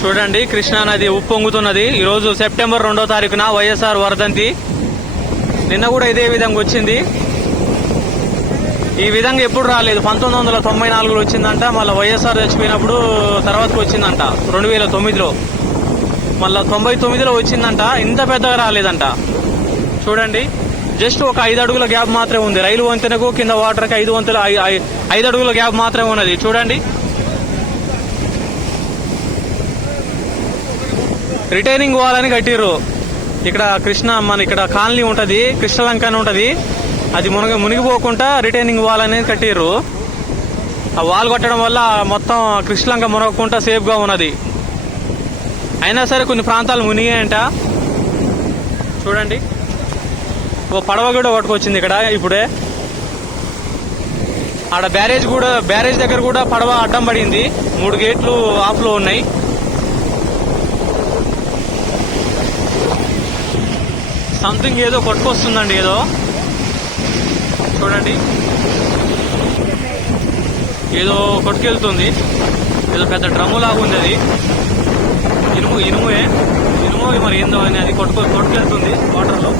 చూడండి, కృష్ణా నది ఉప్పొంగుతున్నది. ఈరోజు సెప్టెంబర్ 2వ తారీఖున వైఎస్ఆర్ వర్ధంతి. నిన్న కూడా ఇదే విధంగా వచ్చింది. ఈ విధంగా ఎప్పుడు రాలేదు. 1994లో వచ్చిందంట. మళ్ళీ వైఎస్ఆర్ చచ్చిపోయినప్పుడు తర్వాతకు వచ్చిందంట 2009లో. మళ్ళీ 99లో వచ్చిందంట. ఇంత పెద్దగా రాలేదంట. చూడండి, జస్ట్ ఒక 5 అడుగుల గ్యాప్ మాత్రమే ఉంది. రైలు వంతెనకు కింద వాటర్కి 5 అడుగుల గ్యాప్ మాత్రమే ఉన్నది. చూడండి, రిటైనింగ్ వాల్ అని కట్టిర్రు. ఇక్కడ మన ఇక్కడ కాలనీ ఉంటది, కృష్ణలంక అని ఉంటది. అది మునిగిపోకుండా రిటైనింగ్ వాల్ అనేది కట్టిర్రు. ఆ వాల్ కట్టడం వల్ల మొత్తం కృష్ణలంక మునగకుండా సేఫ్ గా ఉన్నది. అయినా సరే కొన్ని ప్రాంతాలు మునిగాయంట. చూడండి, ఓ పడవ కూడా పట్టుకొచ్చింది ఇక్కడ ఇప్పుడే. ఆడ బ్యారేజ్ దగ్గర కూడా పడవ అడ్డం పడింది. 3 గేట్లు ఆఫ్ లో ఉన్నాయి. సంథింగ్ ఏదో కొట్టుకొస్తుందండి. ఏదో చూడండి, ఏదో కొట్టుకెళ్తుంది. ఏదో పెద్ద డ్రమ్ము లాగా ఉంది. అది ఇనుము మరి ఏందో అని అది కొట్టుకెళ్తుంది వాటర్లో.